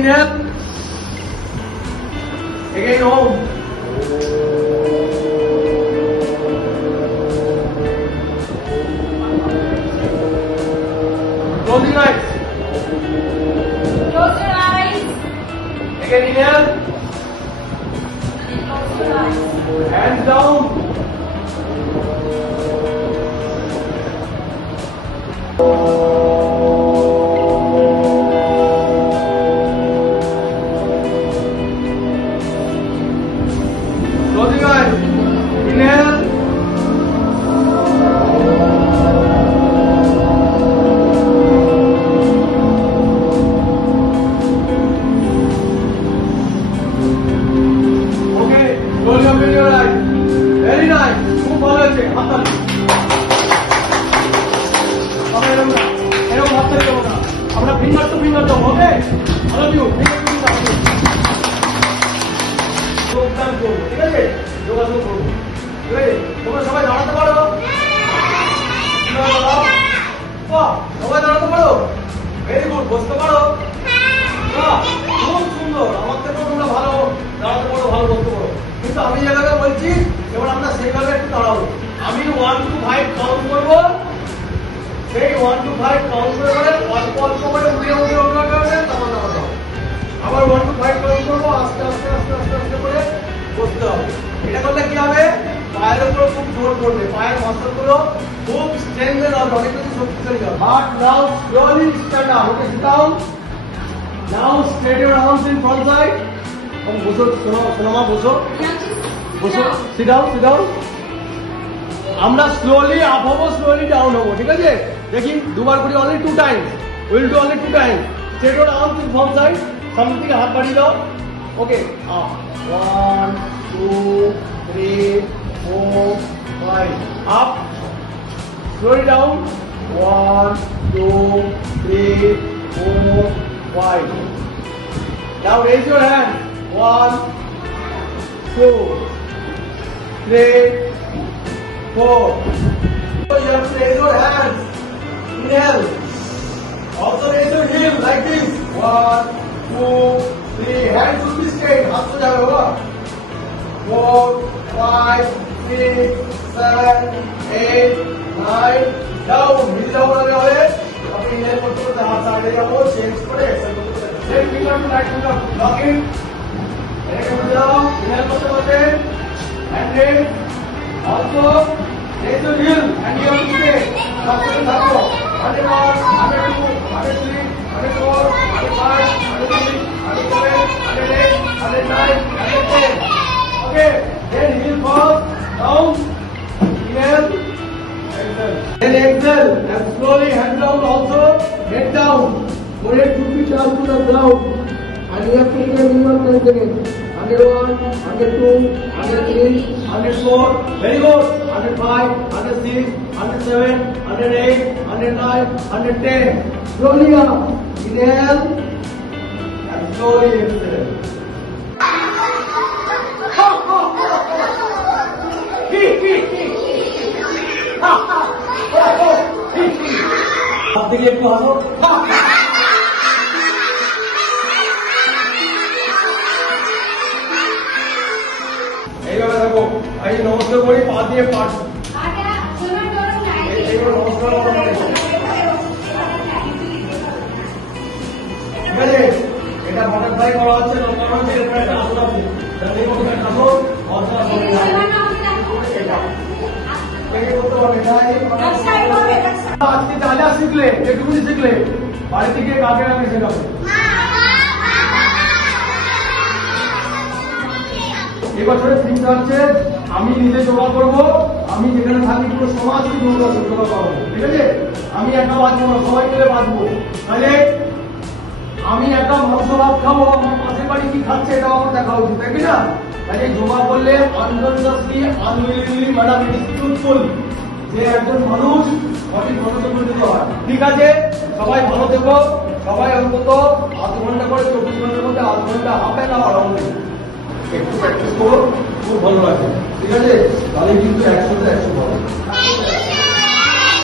inhale. Again home. Close your eyes. Close your eyes. Again inhale. Close your eyes. Hands down. Close your eyes. Inhale. Okay, slowly open your eyes. Very nice. খুব ভালো হয়েছে। হাততালি। আমরা এরকম হাততালি দেবো না। আমরা ফিঙ্গার টু ফিঙ্গার দেবো, ওকে? ভালো দিও। Finger to finger. যোগদান করবো, ঠিক আছে? যোগাযোগ করবো। ঠিক আছে? তোমরা সবাই দাঁড়াতে পারো? সবাই দাঁড়াতে পারো? Very good. বসতে পারো? খুব সুন্দর। আমার থেকেও তোমরা ভালো দাঁড়াতে পারো, ভালো বসতে পারো। কিন্তু আমি যেভাবে বলছি এবার আমরা সেইভাবে একটু দাঁড়াবো। আমি 1 to 5 কাউন্ট করবো, সেই 1 to 5 কাউন্ট করে অল্প অল্প করে উড়িয়ে উড়িয়ে উড়িয়ে উড়িয়ে তারপর দাঁড়াতে হবে। আবার 1 to 5 কাউন্ট করবো, আস্তে আস্তে আস্তে আস্তে আস্তে করে বসতে হবে। এটা করলে কি হবে? পায়ের উপর খুব জোর করবে, পায়ের মাসলগুলো খুব স্ট্রেংথেন হবে, অনেক কিছু শক্তিশালী হবে। But now slowly stand up. Okay, sit down. Now straight your arms in front side. বসো, সোনামা বসো, বসো। Sit down, sit down. আমরা স্লোলি আপ হবো, স্লোলি ডাউন হবো, ঠিক আছে? দেখি দুবার করি, only 2 Times. Will do only 2 Times. Straight your arms in front side. সামনে থেকে হাত বাড়িয়ে দাও। ওকে, up. 1 2 3 4 5 up. Slowly down. 1 2 3 4 5. Now raise your hand. 1 2 3 4. So you have to raise your hands. Inhale. Also raise your heel like this. 1 2 3. Hands should be straight. हाथ तो जाएगा होगा. 4 5 6 7 8 9. Down. Middle down लगे हुए. अपने inhale करते करते हाथ आगे जाओ. Change करे. Left finger to right finger. Lock in. एक मिनट जाओ. Inhale करते करते. And then also raise your heel. And you have to stay. सबसे थको. 101, 102, 103, 104, 105, 106, 107, 108, 109, 110. Okay. Then heel first. Down. Inhale. Exhale. Then exhale. And slowly head down also. Head down. Forehead should be down to the ground. And you have to take a minimum 10 seconds. 101, 102, 103, 104. Very good. 105, 106, 107, 108, 109, 110. Slowly up. Inhale. And slowly exhale. आप देखिए एक हंसो। এইভাবে থাকো। এই নমস্কার করি, পা দিয়ে পা। এইভাবে নমস্কার করো। ঠিক আছে? এটা বাটারফ্লাই করা হচ্ছে, লম্বা হচ্ছে, এরপরে ঘাস আছে। যাতে করে ঘাসো, অর্থাৎ আজকে যা যা শিখলে, যেটুকুনি শিখলে বাড়ি থেকে কাকে কাকে শেখাবে। এবছরের থিমটা হচ্ছে আমি নিজে যোগা করবো, আমি যেখানে থাকি পুরো সমাজকে যোগা করবো, ঠিক আছে? আমি একা বাঁচবো না, সবাই মিলে বাঁচবো। তাহলে আমি একা মাংস ভাত খাবো, আমার পাশের বাড়ি কি খাচ্ছে এটাও আমার দেখা উচিত, তাই না? তাই যোগা করলে আনকনসিয়াসলি, আনউইলিংলি, মানে ইট ইজ ট্রুথফুল, যে একজন মানুষ সঠিক মনোযোগ দিতে হয়। ঠিক আছে, সবাই ভালো থেকো। সবাই অন্তত আধ ঘন্টা করে 24 ঘন্টার মধ্যে আধ ঘন্টা, হাফ অ্যান আওয়ার অনলি একটু প্র্যাকটিস করো, খুব ভালো লাগে। ঠিক আছে? তাহলে কিন্তু 100 ভালো।